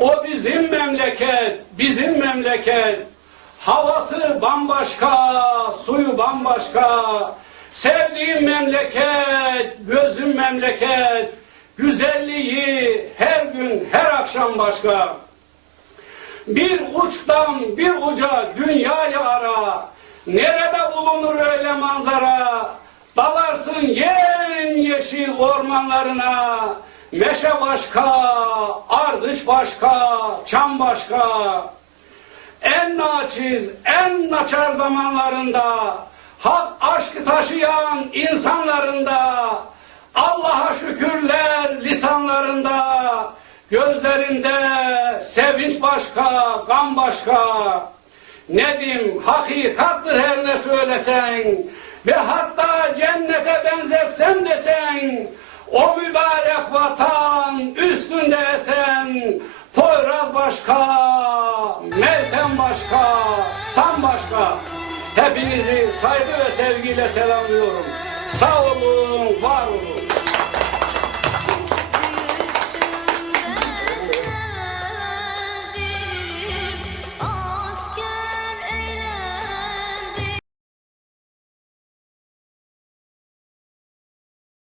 O bizim memleket, bizim memleket. Havası bambaşka, suyu bambaşka. Sevdiğim memleket, gözüm memleket. Güzelliği her gün, her akşam başka. Bir uçtan bir uca dünyayı ara. Nerede bulunur öyle manzara? Dalarsın yen yeşil ormanlarına. Meşe başka, ardış başka, çam başka. En naçiz, en naçar zamanlarında, hak aşkı taşıyan insanlarında, Allah'a şükürler lisanlarında, gözlerinde sevinç başka, gam başka. Nedim hakikattır her ne söylesen ve hatta cennete benzetsen desen o mübarek vatan üstünde esen Poyraz başka, Meltem başka, Sam başka. Hepinizi saygı ve sevgiyle selamlıyorum. Sağ olun, var olun.